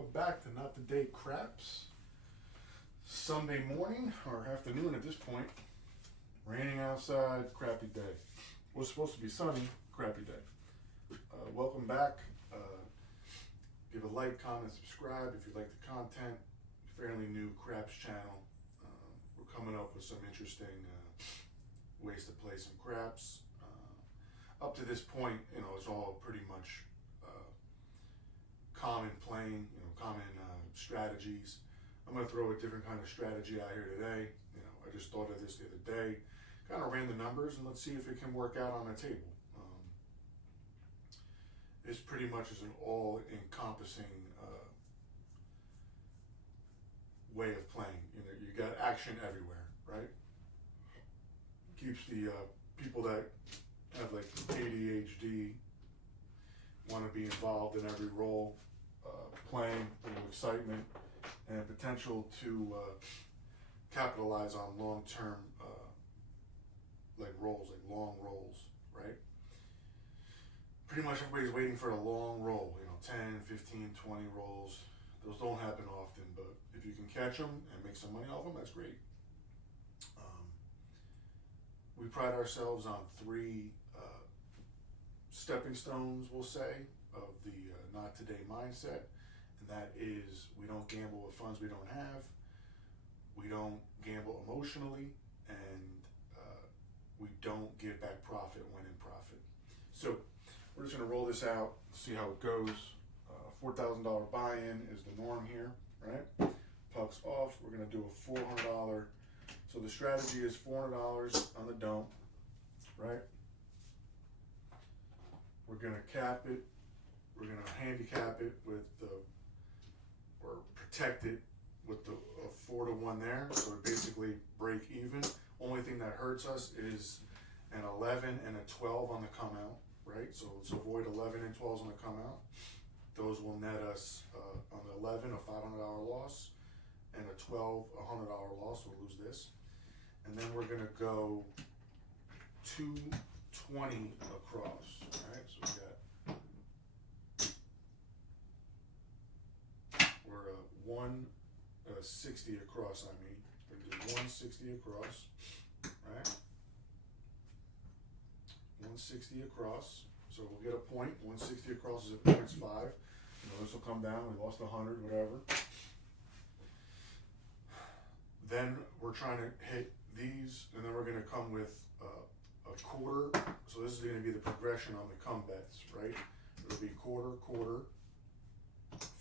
welcome back to Not the Day Craps. Sunday morning or afternoon at this point. Raining outside, crappy day. Was supposed to be sunny, crappy day. Welcome back. Give a like, comment, subscribe if you like the content. Fairly new craps channel. We're coming up with some interesting ways to play some craps. Up to this point, it's all pretty much common playing, common strategies. I'm going to throw a different kind of strategy out here today. I just thought of this the other day. Kind of ran the numbers and let's see if it can work out on the table. It's pretty much is an all-encompassing way of playing. You got action everywhere, right? Keeps the people that have like ADHD want to be involved in every role, playing, excitement, and potential to capitalize on long-term roles, like long rolls, right? Pretty much everybody's waiting for a long roll, 10, 15, 20 rolls. Those don't happen often, but if you can catch them and make some money off them, that's great. We pride ourselves on three stepping stones, we'll say, of the not today mindset, and that is we don't gamble with funds we don't have, we don't gamble emotionally, and we don't give back profit when in profit. So we're just going to roll this out, see how it goes. $4,000 buy-in is the norm here, right? Pucks off, we're going to do a $400. So the strategy is $400 on the dome, right? We're going to cap it. We're going to handicap it with or protect it with the 4-1 there. So basically break even. Only thing that hurts us is an 11 and a 12 on the come out, right? So let's avoid 11 and 12s on the come out. Those will net us on the 11 a $500 loss and a 12 a $100 loss. We'll lose this. And then we're going to go 220 across, all right? So we're 160 across, We're going to do 160 across, right? 160 across, so we'll get a point. 160 across is a points 5. This will come down, we lost 100, whatever. Then we're trying to hit these, and then we're going to come with a quarter. So this is going to be the progression on the come bets, right? It'll be quarter,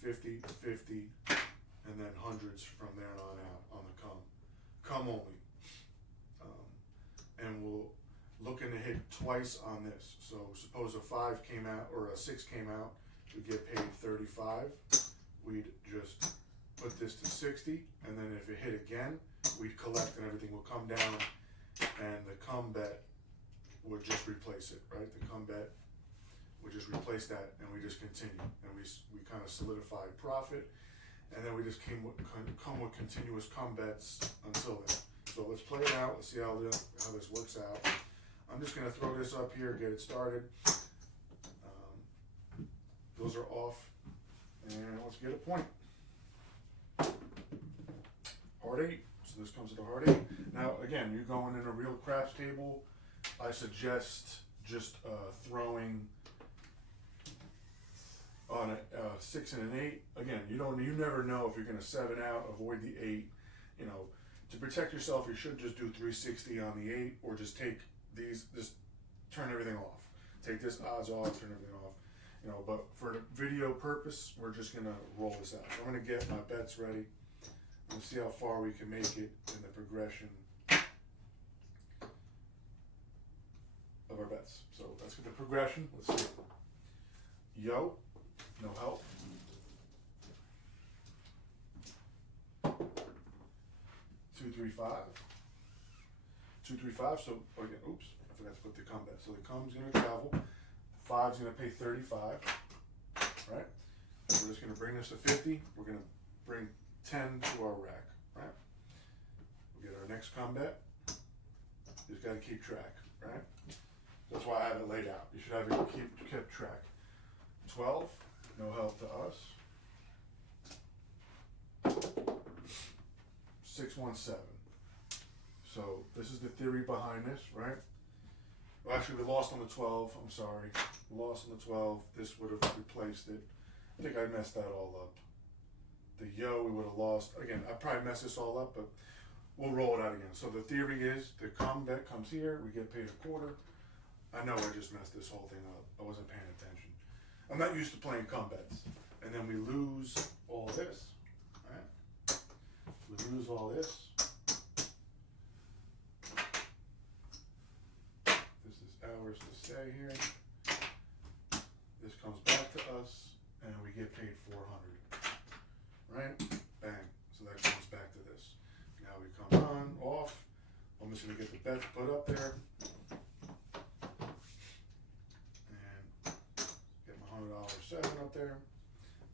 50, 50, and then hundreds from there on out on the come only. And we'll looking to hit twice on this. So suppose a 5 came out or a 6 came out, we get paid 35. We'd just put this to 60, and then if it hit again, we'd collect and everything will come down, and the come bet would just replace it, right? The come bet would just replace that, and we just continue, and we kind of solidified profit, and then we just come with continuous come bets until then. So let's play it out. Let's see how this works out. I'm just going to throw this up here, get it started. Those are off, and let's get a point. Hard 8. So this comes to the hard 8. Now, again, you're going in a real craps table. I suggest just throwing on a 6 and an 8. Again, you never know if you're going to 7 out, avoid the 8. To protect yourself, you should just do 360 on the 8, or just take these, just turn everything off. Take this odds off, turn everything off. But for the video purpose, we're just gonna roll this out. So I'm gonna get my bets ready and see how far we can make it in the progression of our bets. So let's get the progression. Let's see. Yo, no help. 2, 3, 5. 2, 3, 5. So again, oops, I forgot to put the come bet. So the come's gonna travel. 5's gonna pay 35, right? And we're just gonna bring this to 50. We're gonna bring 10 to our rack, right? We get our next come bet. Just gotta keep track, right? That's why I have it laid out. You should have it kept track. 12, no help to us. 617. So this is the theory behind this, right? Well, actually, we lost on the 12. I'm sorry. We lost on the 12. This would have replaced it. I think I messed that all up. The yo, we would have lost. Again, I probably messed this all up, but we'll roll it out again. So the theory is the come bet comes here. We get paid a quarter. I know I just messed this whole thing up. I wasn't paying attention. I'm not used to playing come bets. And then we lose all this. Right? We lose all this. This is ours to stay here. This comes back to us, and we get paid 400. Right? Bang. So that comes back to this. Now we come on, off. I'm just going to get the bet put up there. And get my $100 seven up there.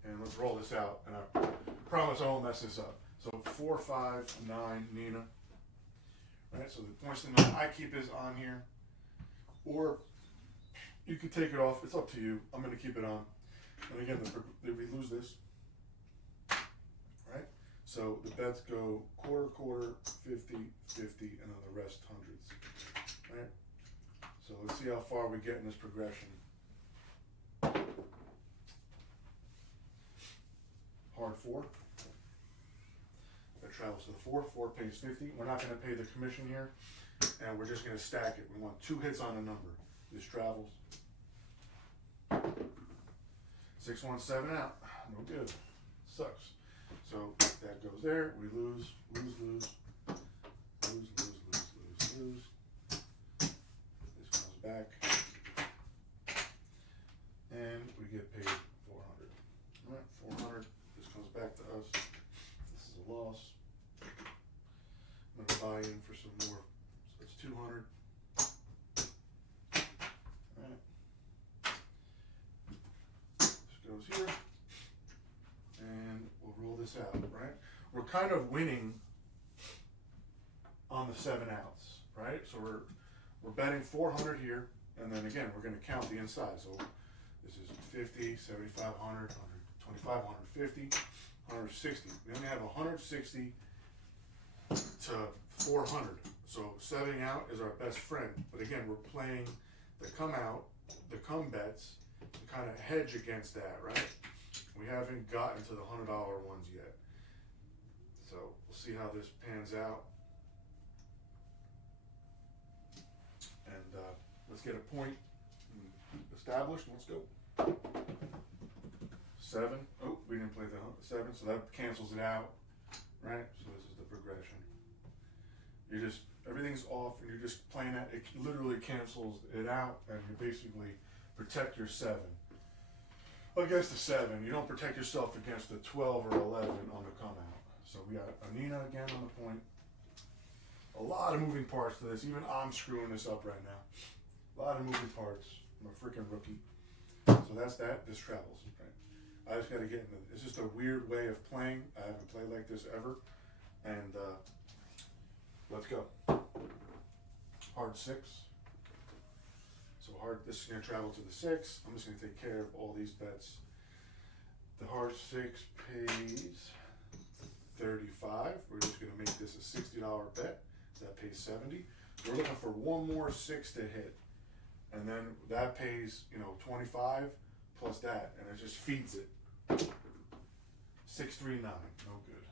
And let's roll this out. And I promise I won't mess this up. So 4, 5, 9, Nina. Right? So the points that I keep is on here. Or you can take it off. It's up to you. I'm going to keep it on. And again, we lose this. Right? So the bets go quarter, 50, 50, and then the rest hundreds. Right? So let's see how far we get in this progression. Hard 4. That travels to the 4. 4 pays 50. We're not going to pay the commission here, and we're just going to stack it. We want 2 hits on a number. This travels. 617 out. No good. Sucks. So that goes there. We lose. Lose. This comes back, and we get paid 400. All right, 400. This comes back to us. This is a loss. I'm gonna buy in for some more. So it's 200. All right. This goes here, and we'll roll this out. Right. We're kind of winning on the 7 outs, right? So we're betting 400 here, and then again we're going to count the inside. So this is 50, 75, 100, 125, 150, 160. We only have 160 to 400. So 7 out is our best friend. But again, we're playing the come out, the come bets to kind of hedge against that, right? We haven't gotten to the $100 ones yet. So we'll see how this pans out. And let's get a point established. Let's go. 7. Oh, we didn't play the 7, so that cancels it out, right? So this is the progression. Everything's off, and you're just playing that. It literally cancels it out, and you basically protect your 7 against the 7. You don't protect yourself against the 12 or 11 on the come out. So we got Anina again on the point. A lot of moving parts to this. Even I'm screwing this up right now. A lot of moving parts. I'm a freaking rookie. So that's that. This travels. Right? I just got to get into it. It's just a weird way of playing. I haven't played like this ever. And let's go. Hard 6. So hard. This is going to travel to the 6. I'm just going to take care of all these bets. The hard 6 pays 35. We're just going to make this a $60 bet. That pays 70. We're looking for one more 6 to hit, and then that pays 25 plus that, and it just feeds it. 639, no good.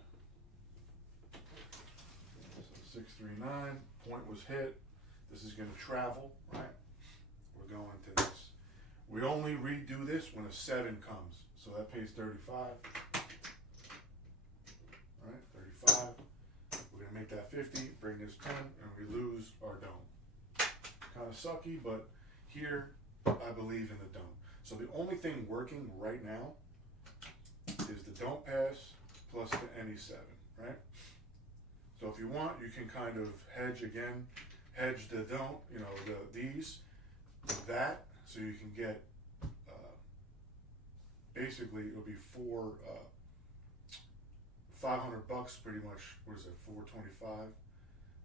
So 639, point was hit. This is going to travel, right? We're going to this. We only redo this when a 7 comes, so that pays 35. All right, 35. We're gonna make that 50, bring this 10, and we lose our dome. Kind of sucky, but here I believe in the dome. So the only thing working right now is the don't pass plus the any 7, right? So if you want, you can kind of hedge again, hedge the don't, these, that, so you can get, basically it'll be $500 pretty much. What is it, 425?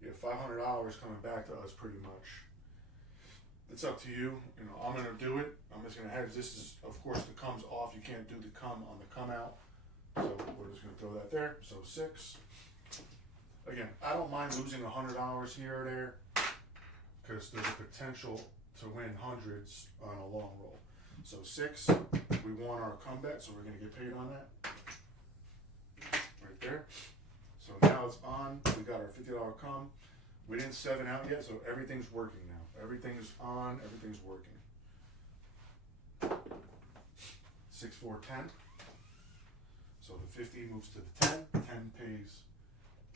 Yeah, $500 coming back to us pretty much. It's up to you. I'm gonna do it. I'm just gonna hedge. This is, of course, the comes off. You can't do the come on the come out. So we're just gonna throw that there. So 6. again, I don't mind losing $100 here or there because there's a potential to win hundreds on a long roll. So 6, we want our come bet, so we're going to get paid on that. Right there. So now it's on. We got our $50 come. We didn't 7 out yet, so everything's working now. Everything's on. Everything's working. 6, 4, 10. So the 50 moves to the 10. 10 pays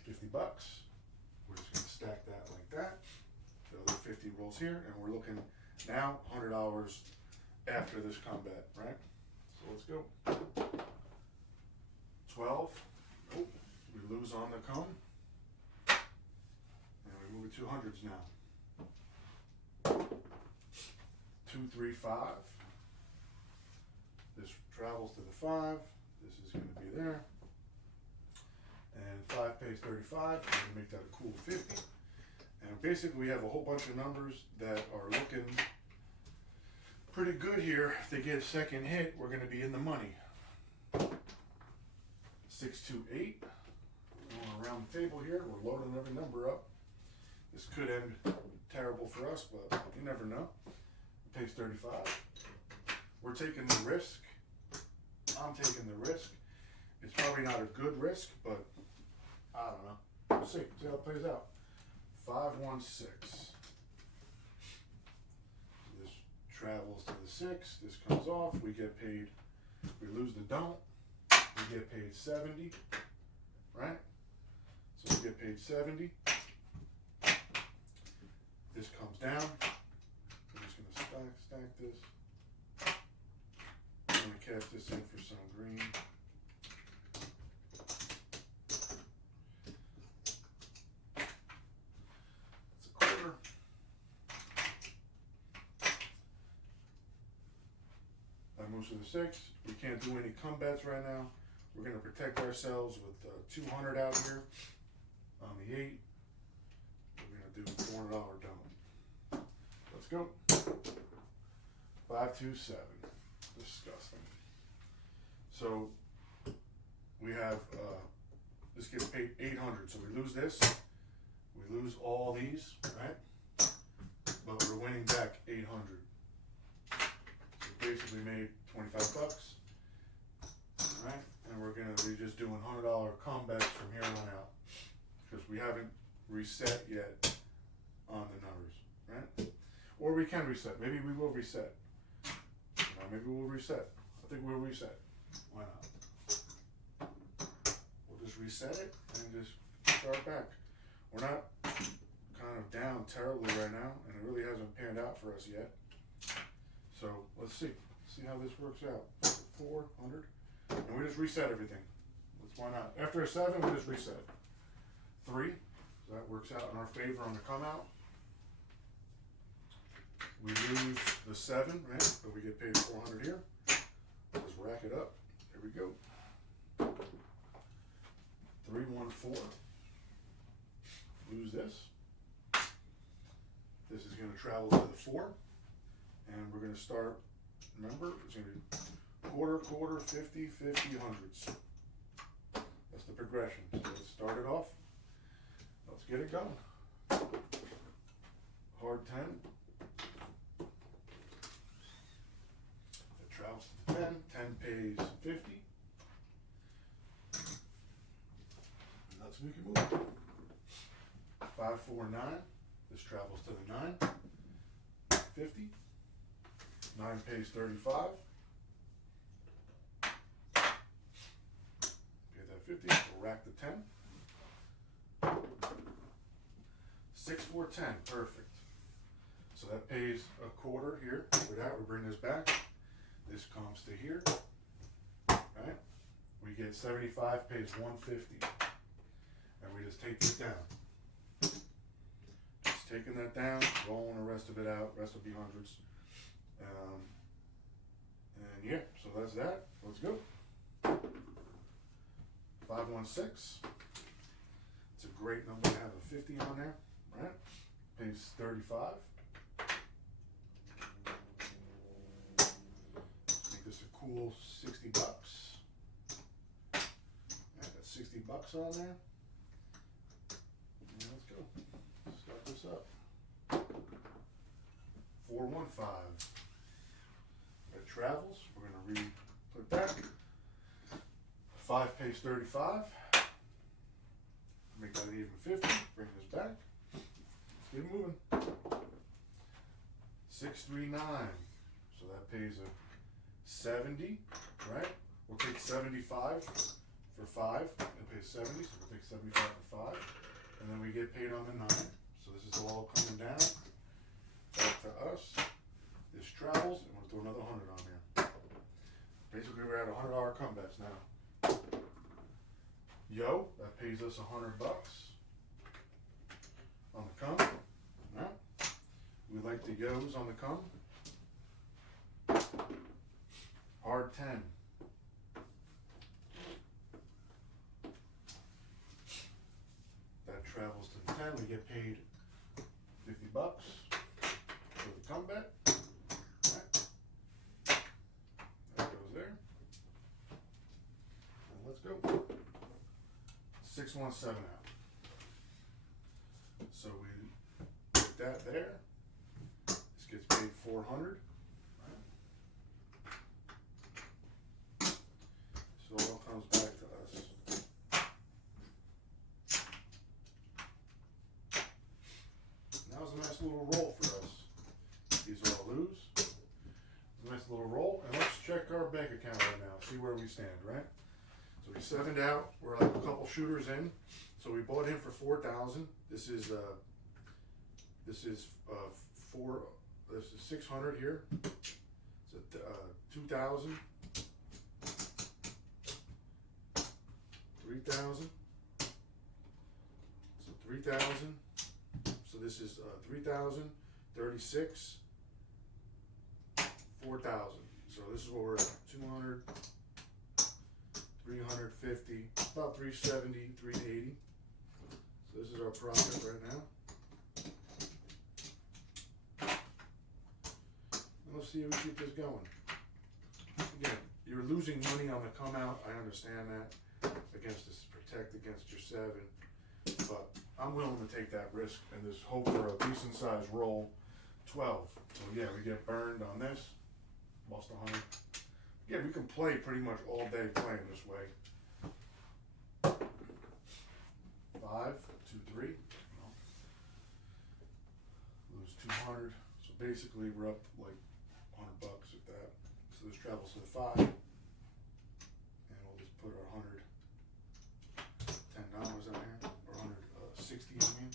$50. We're just going to stack that like that. The other 50 rolls here, and we're looking now $100 after this come bet, right? So let's go. 12. Nope. We lose on the come. And we move it to hundreds now. 2, 3, 5. This travels to the 5. This is going to be there. And 5 pays 35. We're going to make that a cool 50. And basically we have a whole bunch of numbers that are looking pretty good here. If they get a second hit, we're going to be in the money. 6, 2, 8. We're going around the table here. We're loading every number up. This could end terrible for us, but you never know. It pays 35. We're taking the risk. I'm taking the risk. It's probably not a good risk, but I don't know. We'll see. See how it plays out. 5, 1, 6. This travels to the 6. This comes off. We get paid. We lose the don't. We get paid 70. Right? So we get paid 70. This comes down. I'm just going to stack this. I'm going to cash this in for some green. That's a quarter. That moves to the 6. We can't do any come bets right now. We're going to protect ourselves with 200 out here on the 8. We're going to do $400 down. Let's go. 5, 2, 7. Disgusting. So we have this gets paid 800. So we lose this. We lose all these, right? But we're winning back 800. So we basically made $25. Right? And we're going to be just doing $100 comebacks from here on out because we haven't reset yet on the numbers, right? Or we can reset. Maybe we will reset. Maybe we'll reset. I think we'll reset. Why not? We'll just reset it and just start back. We're not kind of down terribly right now, and it really hasn't panned out for us yet. So let's see. See how this works out. 400. And we just reset everything. Why not? After a 7, we just reset. 3. So that works out in our favor on the come out. We lose the 7, right? But we get paid 400 here. Let's rack it up. Here we go. 3, 1, 4. Lose this. This is going to travel to the 4. And we're going to start, remember, it's going to be quarter, quarter, 50, 50, hundreds. That's the progression. So let's start it off. Let's get it going. Hard 10. It travels to 10. 10 pays 50. And let's make it move. 5, 4, 9. This travels to the 9. 50. 9 pays 35. 50, we'll rack the 10. 6, 4, 10, perfect. So that pays a quarter here. For that, we bring this back. This comes to here, right? We get 75 pays 150, and we just take this down. Just taking that down, rolling the rest of it out. Rest will be hundreds. And yeah, so that's that. Let's go. 516. It's a great number to have a 50 on there, right? Pays 35. Make this a cool $60. Right, that's $60 on there. go. Start this up. 415. That travels. We're gonna put that. 5 pays 35. Make that an even 50. Bring this back. Let's get moving. 639. So that pays a 70, right? We'll take 75 for 5. It pays 70, so we'll take 75 for 5. And then we get paid on the 9. So this is all coming down. Back to us. This travels, and we'll throw another 100 on there. Basically, we're at $100 come bets now. Yo, that pays us $100 on the come. Now, we like the yos on the come. Hard 10. That travels to the 10. We get paid $50 for the come bet. Right. That goes there. And let's go. 617 out. So we put that there. This gets paid 400. So it all comes back to us. That was a nice little roll for us. These are all lose. A nice little roll. And let's check our bank account right now. See where we stand, right? So we 7'd out. We're like a couple shooters in. So we bought him for 4,000. This is 600 here. It's 2,000. 3,000. So 3,000. So this is 3,000, 36, 4,000. So this is what we're at. 200, 350, about 370, 380. So this is our profit right now. And let's see if we keep this going. Again, you're losing money on the come out. I understand that. Against this, protect against your 7. But I'm willing to take that risk and just hope for a decent sized roll. 12. So yeah, we get burned on this. Lost 100. Yeah, we can play pretty much all day playing this way. 5, 2, 3. No. Lose 200. So basically we're up like $100 at that. So this travels to the 5. And we'll just put our $110 in there. Or 160 I mean.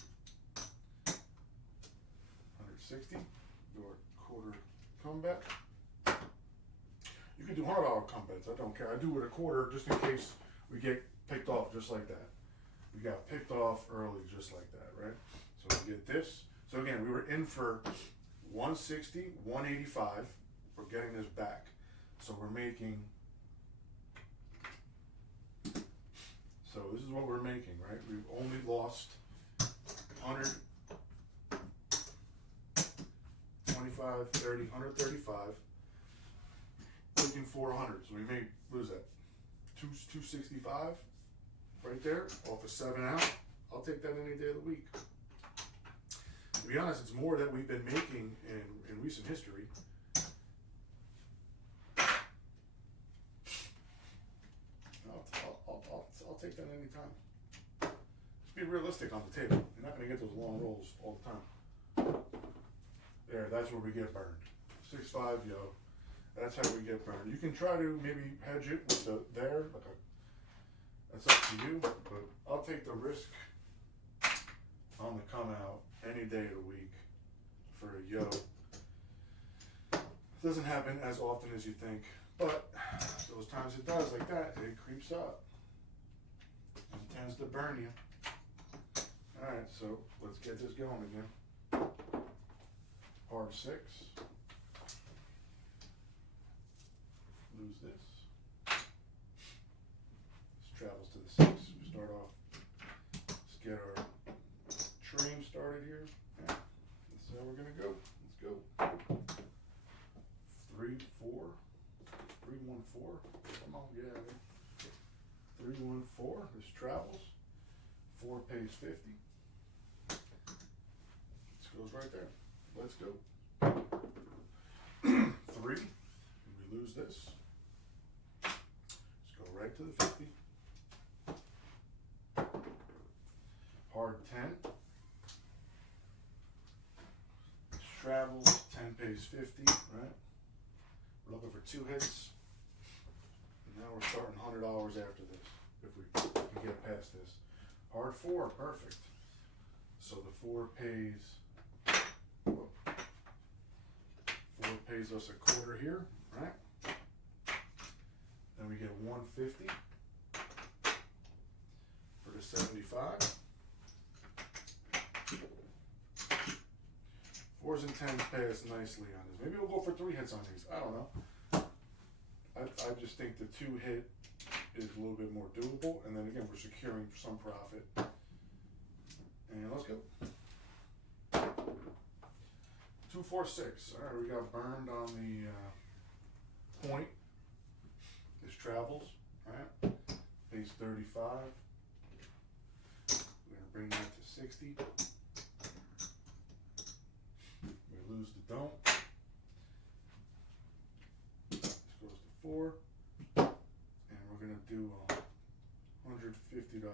160. Do our quarter come bet. You can do $100 come bets. I don't care. I do it a quarter just in case we get picked off just like that. We got picked off early just like that, right? So we get this. So again, we were in for 160, 185. We're getting this back. So we're making, so this is what we're making, right? We've only lost 100, 25, 30, 135. Looking for 100. So we made, what is that? 265 right there off a 7 out. I'll take that any day of the week. To be honest, it's more that we've been making in recent history. I'll take that any time. Just be realistic on the table. You're not going to get those long rolls all the time. There, that's where we get burned. 6-5, yo. That's how we get burned. You can try to maybe hedge it with the there, like that's up to you. But I'll take the risk on the come out any day of the week for a yo. It doesn't happen as often as you think, but those times it does like that, it creeps up and tends to burn you. All right, so let's get this going again. Hard 6. Lose this. This travels to the 6. We start off. Let's get our train started here. Yeah. This is how we're gonna go. Let's go. 3, 4, 3, 1, 4. Come on, get out of here. 3, 1, 4. This travels. 4 pays 50. goes right there. Let's go. 3, we lose this. Let's go right to the 50. Hard 10. Travels, 10 pays 50, right? We're looking for 2 hits. And now we're starting $100 after this, if we can get past this. Hard 4, perfect. So the 4 pays us a quarter here, right? Then we get 150 for the 75. 4s and 10s pay us nicely on this. Maybe we'll go for 3 hits on these. I don't know. I just think the 2 hit is a little bit more doable, and then again we're securing some profit. And let's go. 2, 4, 6. All right, we got burned on the point. This travels, right? Pays 35. We're gonna bring that to 60. We lose the don't. This goes to 4, and we're gonna do a $150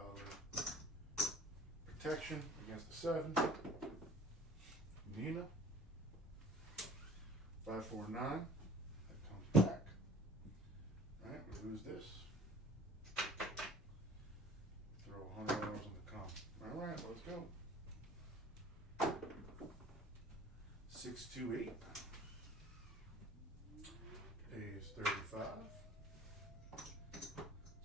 protection against the 7. Nina. 5, 4, 9. That comes back. Alright, we lose this. Throw $100 on the comp. Alright, let's go. 6, 2, 8. Pays 35.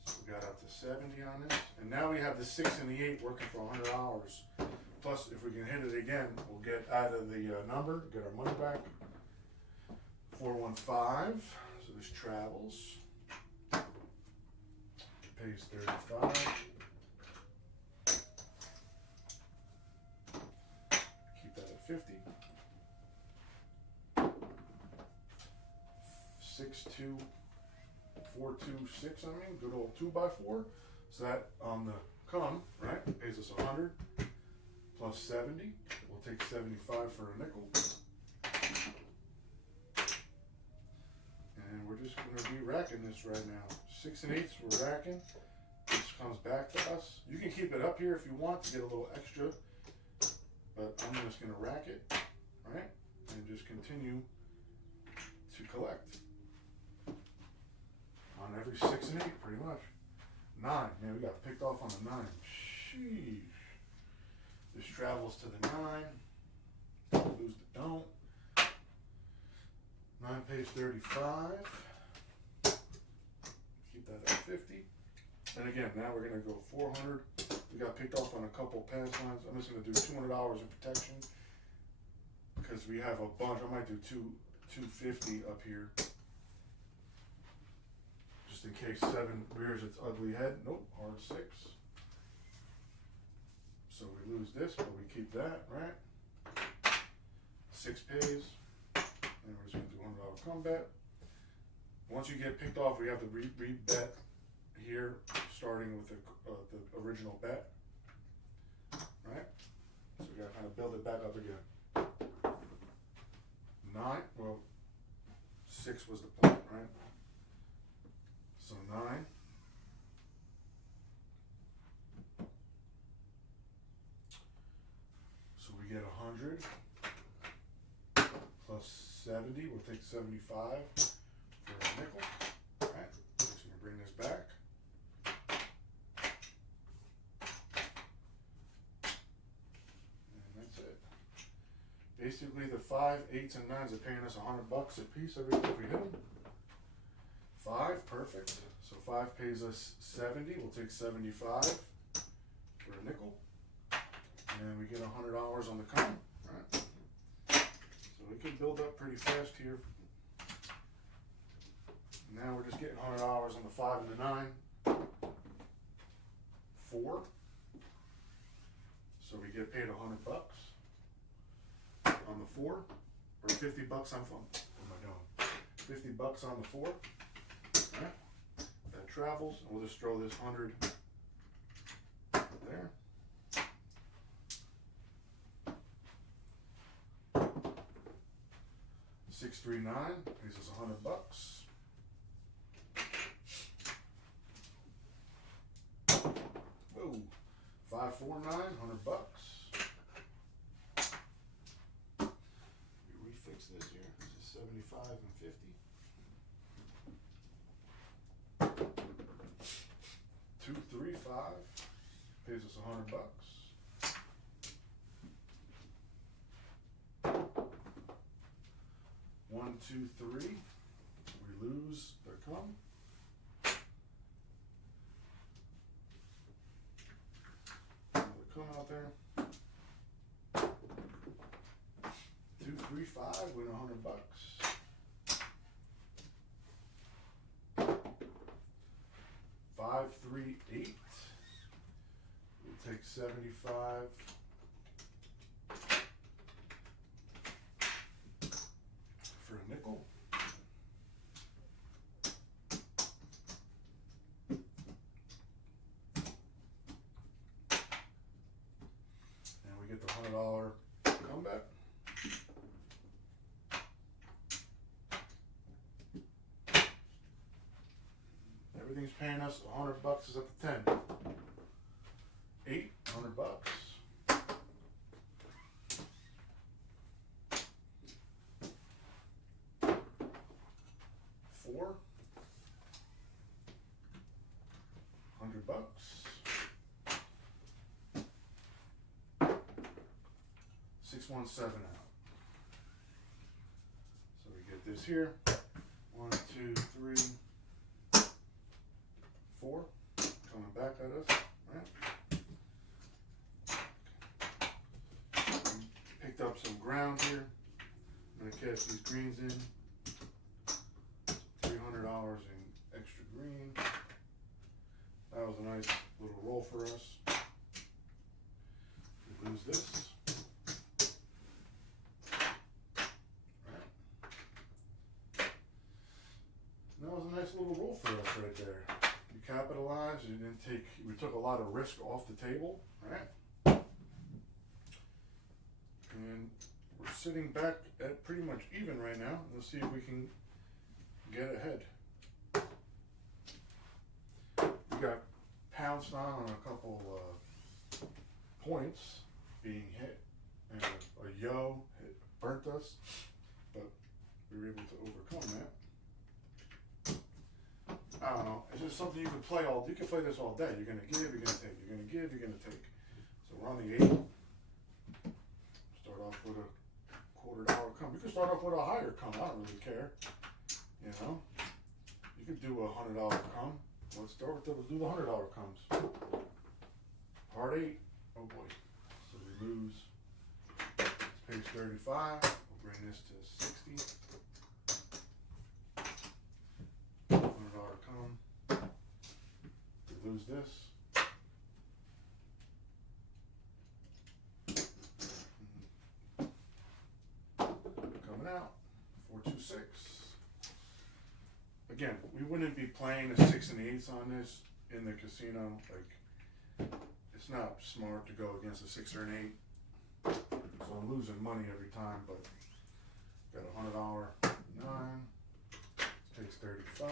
So we got up to 70 on this. And now we have the 6 and the 8 working for $100. Plus, if we can hit it again, we'll get out of the number, get our money back. 415, so this travels. Pays 35. Keep that at 50. 6, 2, 4, 2, 6, good old 2x4. So that on the come, right, pays us 100 plus 70. We'll take 75 for a nickel. And we're just going to be racking this right now. 6 and 8s, we're racking. This comes back to us. You can keep it up here if you want to get a little extra, but I'm just going to rack it, right? And just continue to collect on every 6 and 8, pretty much. 9, man, we got picked off on the 9. Sheesh. This travels to the 9. Lose the don't. 9 pays 35. Keep that at 50. And again, now we're going to go 400. We got picked off on a couple pass lines. I'm just going to do $200 in protection because we have a bunch. I might do 250 up here. Just in case 7 rears its ugly head. Nope, hard 6. So we lose this, but we keep that, right? 6 pays. And we're just going to do $100 combat. Once you get picked off, we have to re-bet here, starting with the original bet. Right? So we got to kind of build it back up again. 9, well, 6 was the point, right? So 9. So we get 100 plus 70. We'll take 75 for a nickel. All right, just gonna bring this back. And that's it. Basically, the 5, 8s, and 9s are paying us $100 a piece every time we hit them. 5, perfect. So 5 pays us 70. We'll take 75 for a nickel. And we get $100 on the come. All right. So we can build up pretty fast here. Now we're just getting $100 on the 5 and the 9. 4. So we get paid $100 on the 4, or $50 on what am I doing? $50 on the 4. All right. That travels, and we'll just throw this 100 there. 639 pays us $100. Whoa, 549, $100. We refix this here. This is 75 and 50. 235 pays us $100. 1, 2, 3. We lose the come. Another come out there. 2, 3, 5. Win $100. 5, 3, 8. We'll take 75. For a nickel. And we get the $100 comeback. Everything's paying us $100 is at the 10. 8, $100. 4, $100. 617 out. So we get this here. 1, 2, 3, 4. Coming back at us. Right? Picked up some ground here. I'm gonna catch these greens in. $300 in extra green. That was a nice little roll for us. We lose this. Right. And that was a nice little roll for us right there. You capitalized, you didn't take, we took a lot of risk off the table, right? And we're sitting back at pretty much even right now. Let's see if we can get ahead. We got pounced on a couple points being hit, and a yo burnt us, but we were able to overcome that. I don't know. It's just something you can play all. You can play this all day. You're gonna give, you're gonna take. You're gonna give, you're gonna take. So we're on the 8. Start off with a $quarter come. You can start off with a higher come. I don't really care. You know, you could do a $100 come. Let's start with let's do the $100 comes. Hard 8. Oh boy. So we lose. It's page 35. We'll bring this to 60. $100 come. We lose this. Coming out. 426. Again, we wouldn't be playing the 6 and the 8s on this in the casino. Like, it's not smart to go against a 6 or an 8. So I'm losing money every time, but got a $100 9. Takes 35,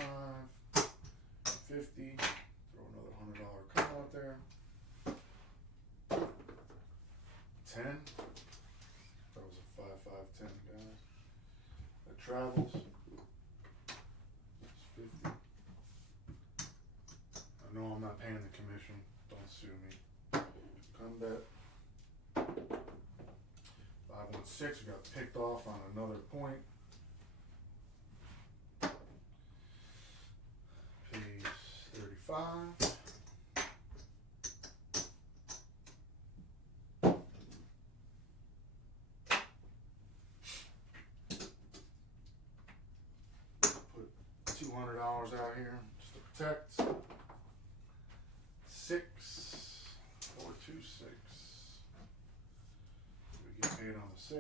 50. Throw another $100 come out there. 10. That was a 5, 5, 10, guys. That travels. It's 50. I know I'm not paying the commission. Don't sue me. Come bet. 516. We got picked off on another point. Page 35. Put $200 out here just to protect. 6, 4, 2, 6. We get paid on the 6.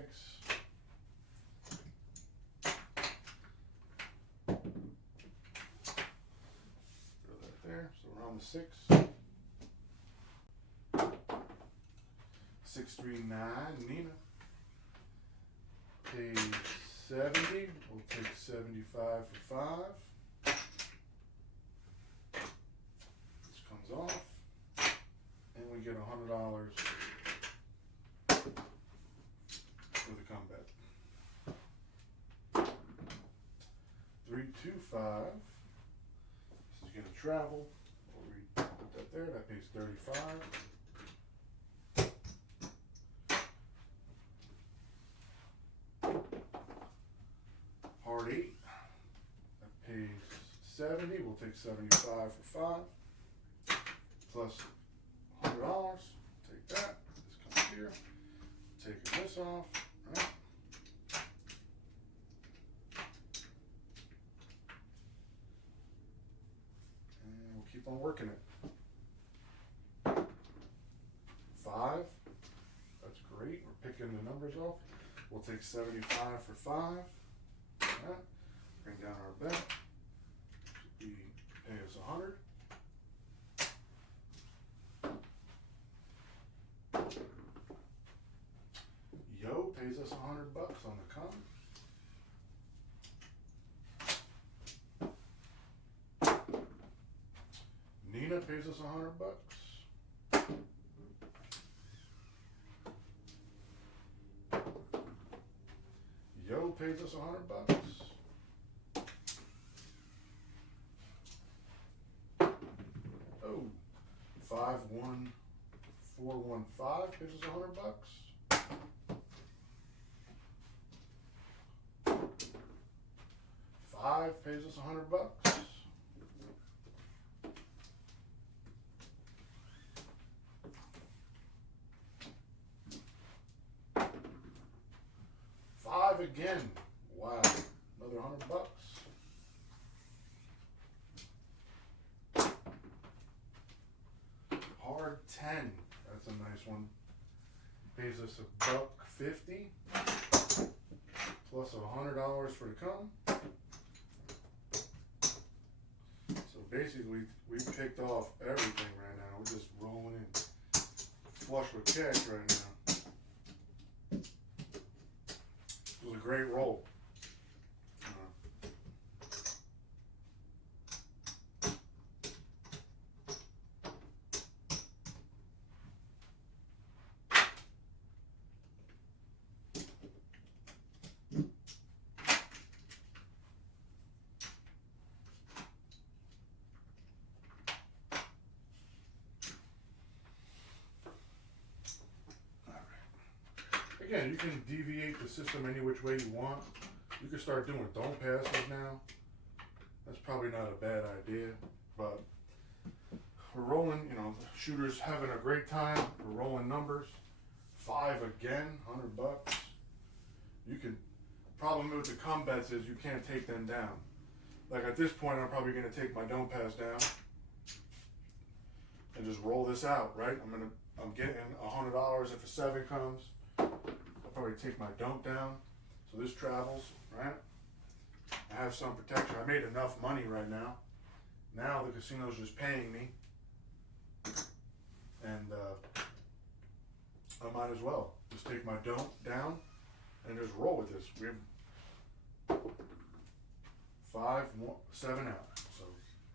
Throw that there. So we're on the 6. 639 Nina. Page 70, we'll take 75 for 5. This comes off, and we get $100 for the comeback. 325. This is going to travel. We'll put that there. That pays 35. Hard 8. That pays 70. We'll take 75 for 5. Plus $100. Take that. This comes here. Taking this off. Right. Keep on working it. 5. That's great. We're picking the numbers off. We'll take 75 for 5. Right. Bring down our bet. Should be pay us 100. Yo pays us $100 on the come. Nina pays us $100. Yo pays us $100. Oh, 51415 pays us $100. 5 pays us $100. 5 again. Wow. Another $100. Hard 10. That's a nice one. Pays us $1.50 plus $100 for the come. So basically, we picked off everything right now. We're just rolling in flush with cash right now. It was a great roll. Again, you can deviate the system any which way you want. You can start doing don't passes now. That's probably not a bad idea, but we're rolling, you know, the shooter's having a great time. We're rolling numbers. 5 again, $100. You can, problem with the come bets is you can't take them down. Like at this point, I'm probably gonna take my don't pass down and just roll this out, right? I'm getting $100 if a 7 comes. I'll probably take my don't down. So this travels, right? I have some protection. I made enough money right now. Now the casino's just paying me. And I might as well just take my don't down and just roll with this. We have 5 more, 7 out. So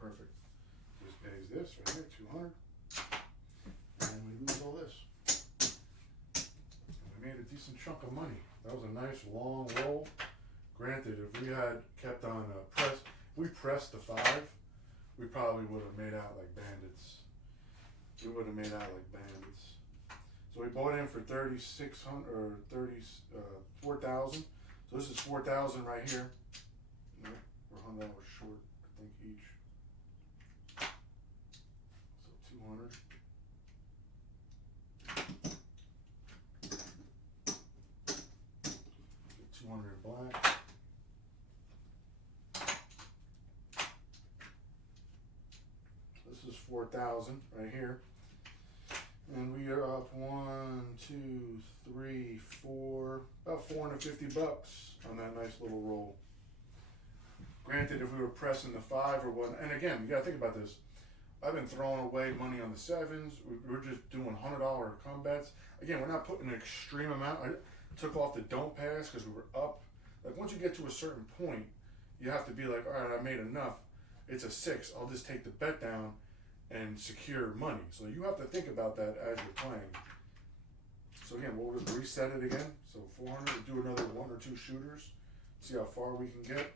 perfect. Just pays this right here, 200. And we lose all this. Made a decent chunk of money. That was a nice long roll. Granted, if we had kept on press, if we pressed the 5, we probably would have made out like bandits. We would have made out like bandits. So we bought in for 3,600 or 4,000. So this is 4,000 right here. We're $100 short, I think each. So 200. 200 black. This is 4,000 right here. And we are up 1, 2, 3, 4, about $450 on that nice little roll. Granted, if we were pressing the 5 or 1, and again, you gotta think about this. I've been throwing away money on the 7s. We're just doing $100 come bets. Again, we're not putting an extreme amount. I took off the don't pass because we were up. Like once you get to a certain point, you have to be like, all right, I made enough. It's a 6. I'll just take the bet down and secure money. So you have to think about that as you're playing. So again, we'll just reset it again. So 400, we'll do another 1 or 2 shooters. See how far we can get.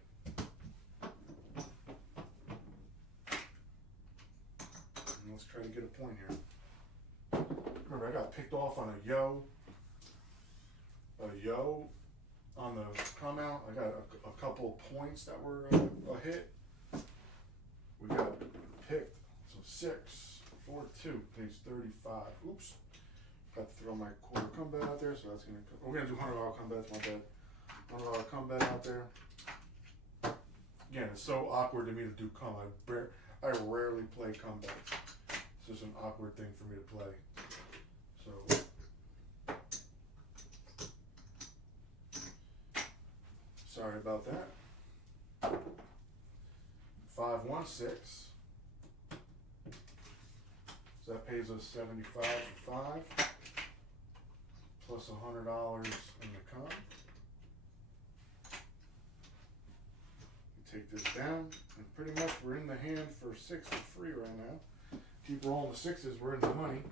And let's try to get a point here. Remember, I got picked off on a yo on the come out. I got a couple points that were a hit. We got picked. So 6, 4, 2, page 35. Oops. Got to throw my quarter comeback out there, so that's gonna. We're gonna do $100 comebacks. My bad. $100 comeback out there. Again, it's so awkward to me to do come. I rarely play comebacks. It's just an awkward thing for me to play. So. Sorry about that. 516. So that pays us 75 for 5, plus $100 in the con. Take this down, and pretty much we're in the hand for 6 for free right now. Keep rolling the 6s, we're in the money.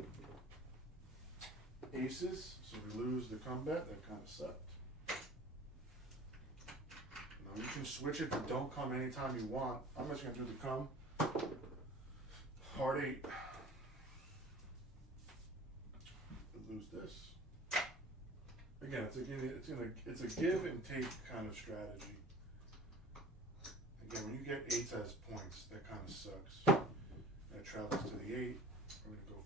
Aces, so we lose the comeback. That kind of sucked. Now you can switch it to don't come anytime you want. I'm just gonna do the come. Heart 8. We lose this. Again, it's a give and take kind of strategy. Again, when you get 8s as points, that kind of sucks. That travels to the 8. We're gonna go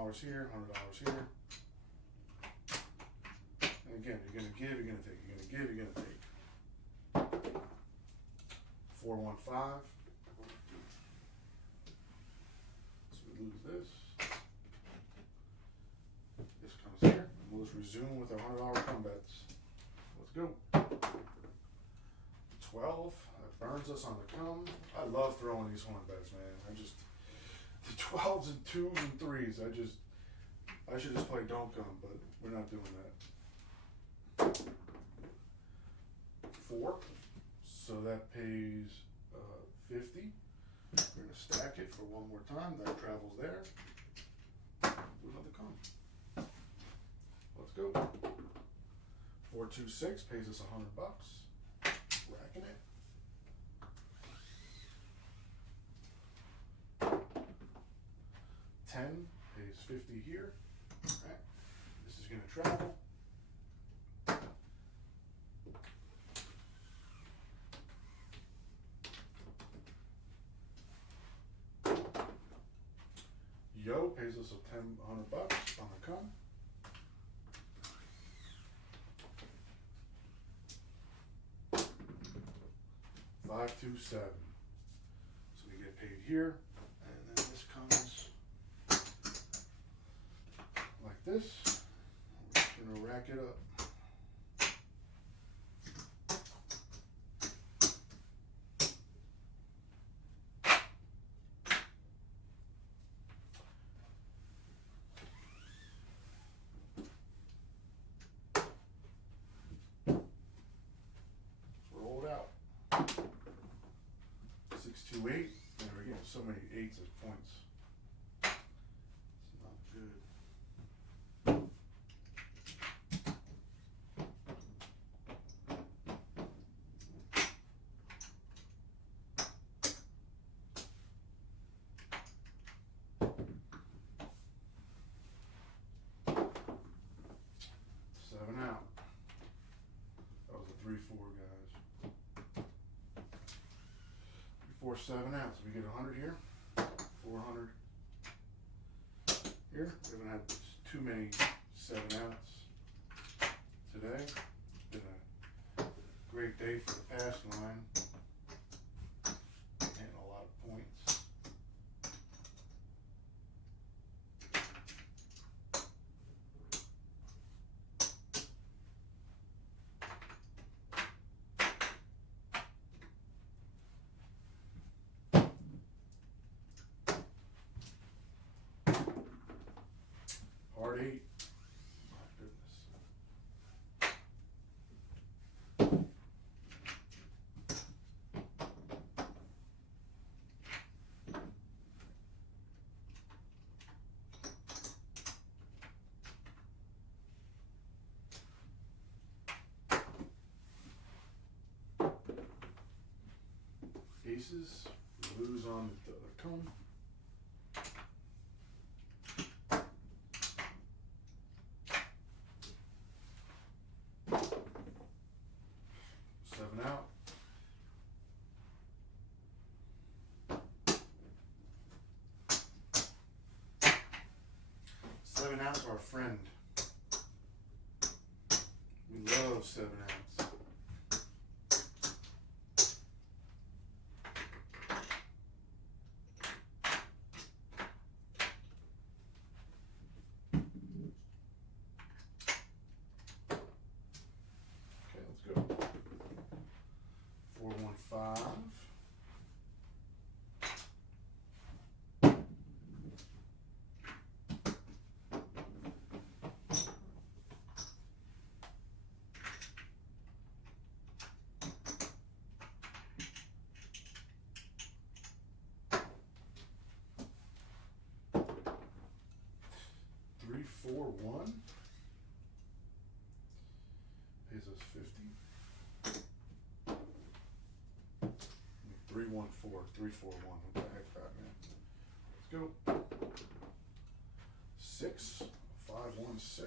$400 here, $100 here. And again, you're gonna give, you're gonna take. You're gonna give, you're gonna take. 415. So we lose this. This comes here, and we'll just resume with our $100 comebacks. Let's go. 12. Burns us on the come. I love throwing these horn bets, man. The 12s and 2s and 3s, I should just play don't come, but we're not doing that. 4, so that pays 50. We're gonna stack it for one more time. That travels there. Do another come. Let's go. 426 pays us $100. Racking it. 10 pays 50 here. Right. This is going to travel. Yo pays us a $100 on the come. $527. So we get paid here, and then this comes like this. We're just gonna rack it up. Roll it out. 628. And we're getting so many 8s as points. It's not good. Seven out. That was a 3-4, guys. 3, 4, 7 out. So we get 100 here, 400 here. We haven't had too many 7 outs today. Been a great day for the pass line. And a lot of points. Hard 8. My goodness. 5, aces, we lose on the other cone. Seven out. Seven out's our friend. We love 7 outs. Okay, let's go. 4-1-5. Three, 4-1. Pays us 50. 3-1-4. 3-4-1. What the heck, Batman? Let's go. 6. 5-1-6.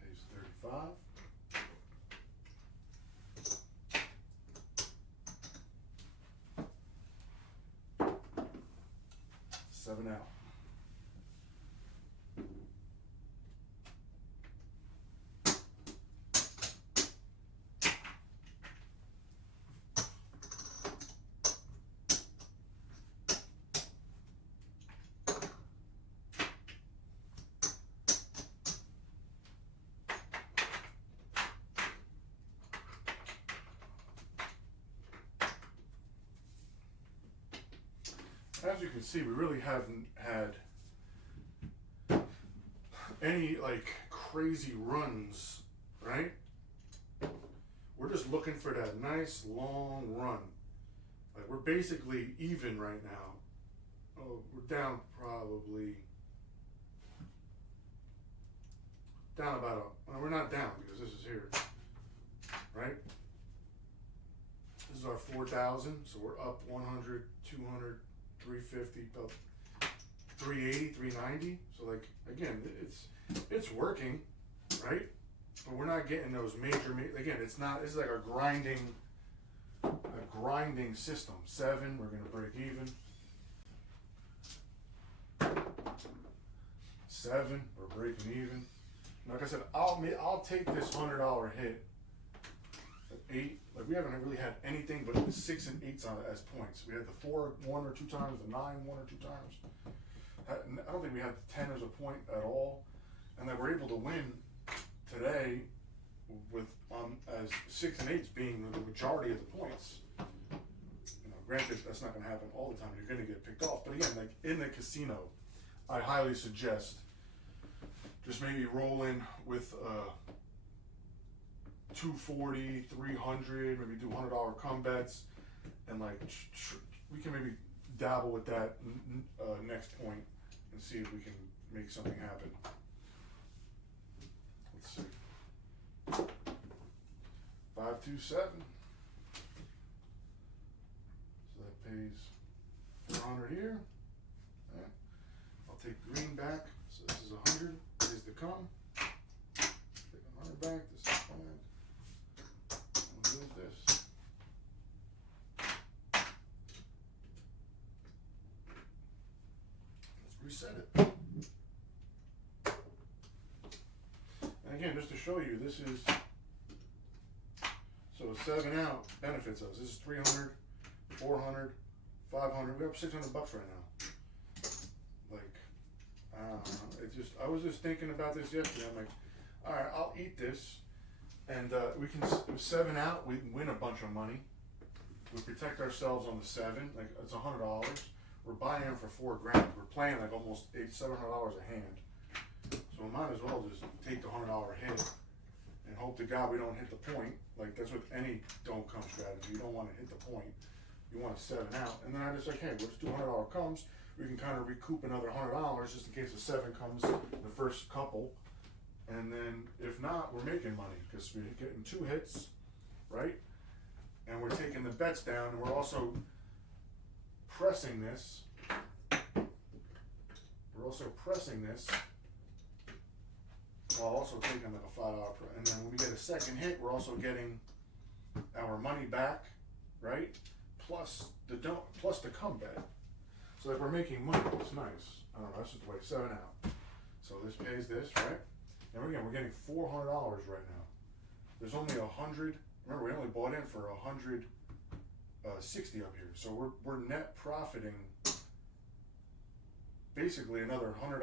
Pays 35. Seven out. As you can see, we really haven't had any like crazy runs, right? We're just looking for that nice long run. Like we're basically even right now. Oh, we're down probably down about well, we're not down because this is here, right? This is our 4,000, so we're up 100, 200, 350, about 380, 390. So like again, it's working, right? But we're not getting those major. Again, it's not. It's like a grinding system. 7, we're gonna break even. 7, we're breaking even. Like I said, I'll take this $100 hit. At 8, like we haven't really had anything but 6 and 8s on it as points. We had the 4 1 or 2 times, the 9 1 or 2 times. I don't think we had the 10 as a point at all, and that we're able to win today with as 6 and 8s being the majority of the points. You know, granted that's not going to happen all the time. You're going to get picked off, but again, like in the casino, I highly suggest just maybe rolling with 240, 300, maybe do $100 come bets, and like we can maybe dabble with that next point and see if we can make something happen. Let's see. 527. So that pays 400 here. Okay. I'll take green back. So this is 100. Here's the come. Take 100 back. This is planned. We'll move this. Let's reset it. And again, just to show you, this is so a 7 out benefits us. This is 300, 400, 500. We're up $600 right now. Like, I was just thinking about this yesterday. I'm like, all right, I'll eat this, and we can with 7 out. We can win a bunch of money. We protect ourselves on the 7. Like it's $100. We're buying them for $4,000. We're playing like almost $700 a hand. So we might as well just take the $100 hit and hope to God we don't hit the point. Like that's with any don't come strategy. You don't want to hit the point. You want to 7 out. And then I just like, hey, we'll just do $100 comes. We can kind of recoup another $100 just in case the 7 comes the first couple. And then if not, we're making money because we're getting 2 hits, right? And we're taking the bets down, and we're also pressing this. We're also pressing this while also taking like a $5 and then when we get a second hit, we're also getting our money back, right? Plus the come bet. So like we're making money. It's nice. I don't know. That's just the way 7 out. So this pays this, right? And again, we're getting $400 right now. There's only 100. Remember, we only bought in for 160 up here. So we're net profiting basically another $100.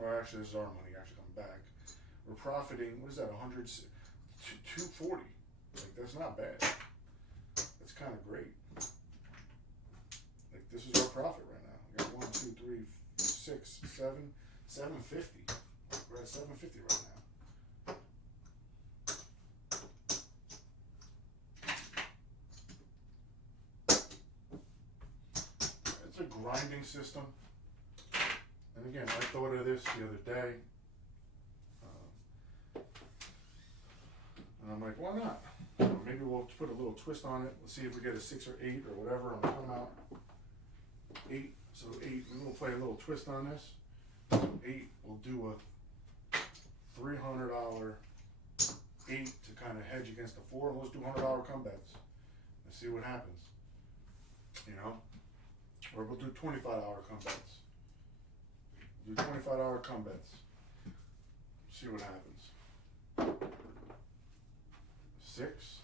Or actually, this is our money actually coming back. We're profiting. What is that? 240. Like that's not bad. That's kind of great. Like this is our profit right now. We got 1, 2, 3, 6, 7, 750. We're at 750 right now. It's a grinding system. And again, I thought of this the other day. And I'm like, why not? Maybe we'll put a little twist on it. Let's see if we get a 6 or 8 or whatever on the come out. 8, so 8, we'll play a little twist on this. So 8, we'll do a $300 8 to kind of hedge against the 4. And let's do $100 come bets. Let's see what happens. You know? Or we'll do $25 come bets. Do $25 come bets. See what happens. 6.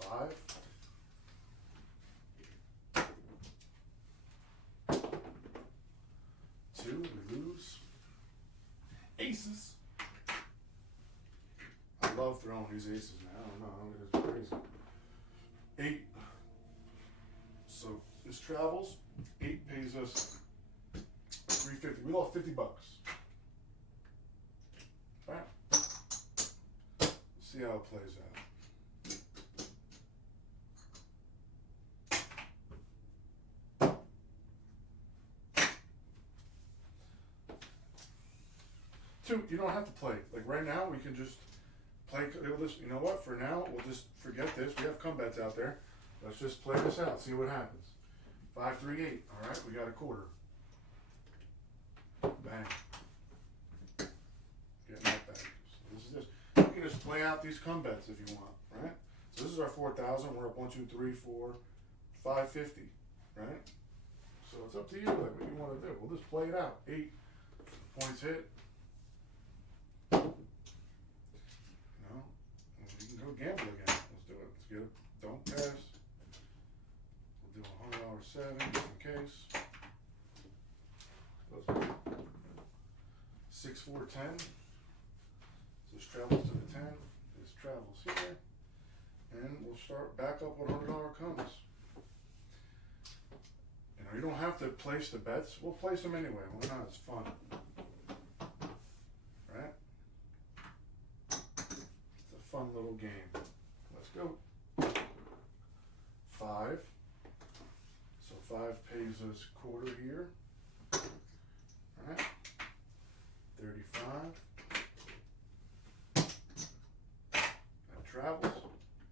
5. 2, we lose. Aces. I love throwing these aces now. I don't know, it's crazy. 8. So this travels. 8 pays us $350. We lost $50. Alright. See how it plays out. Two, you don't have to play. Like right now, we can just play this. You know what? For now, we'll just forget this. We have come bets out there. Let's just play this out. See what happens. 5, 3, 8. All right, we got a quarter. Bang. Getting that back. So this is this. You can just play out these come bets if you want, right? So this is our 4,000. We're up 1, 2, 3, 4, 550, right? So it's up to you, like what you want to do. We'll just play it out. 8 points hit. You know, you can go gamble again. Let's do it. Let's get it. Don't pass. We'll do $100 7 just in case. Let's go. 6, 4, 10. So this travels to the 10. This travels here. And we'll start back up with $100 comes. You know, you don't have to place the bets. We'll place them anyway. Why not? It's fun. Right? It's a fun little game. Let's go. 5. So 5 pays us quarter here. Alright. 35. That travels.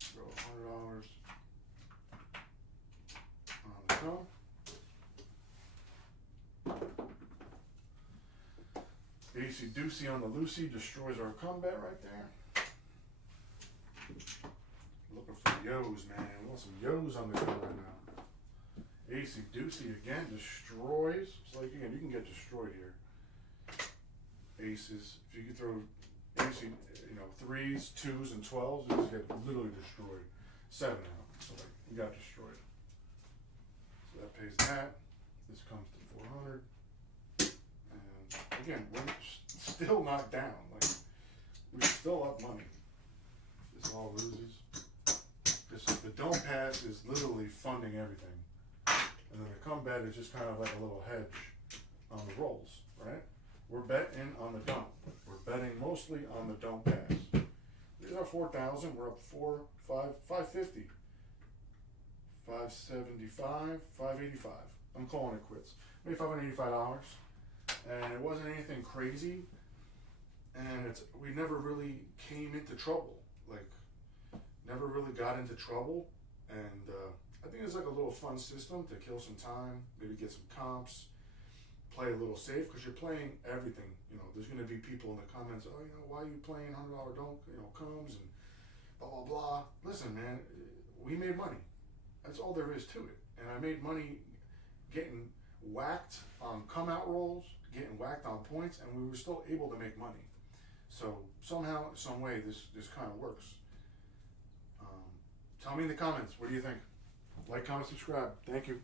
Throw $100 on the come. Acey Deucey on the Lucy destroys our come bet right there. Looking for yo's, man. We want some yo's on the come right now. Acey Deucey again destroys. So like again, you can get destroyed here. Aces. If you can throw Acey, you know, 3s, 2s, and 12s, you just get literally destroyed. 7 out. So like you got destroyed. So that pays that. This comes to 400. And again, we're still not down. Like we're still up money. This all loses. Because the don't pass is literally funding everything. And then the come bet is just kind of like a little hedge on the rolls, right? We're betting on the don't. We're betting mostly on the don't pass. There's our 4,000. We're up 550. 575, 585. I'm calling it quits. Maybe $585, and it wasn't anything crazy. And we never really came into trouble. Like, never really got into trouble. And I think it's like a little fun system to kill some time, maybe get some comps, play a little safe, because you're playing everything. You know, there's going to be people in the comments, oh, you know, why are you playing $100 don't, you know, comes and blah, blah, blah. Listen, man, we made money. That's all there is to it. And I made money getting whacked on come out rolls, getting whacked on points, and we were still able to make money. So somehow, some way, this kind of works. Tell me in the comments, what do you think? Like, comment, subscribe. Thank you.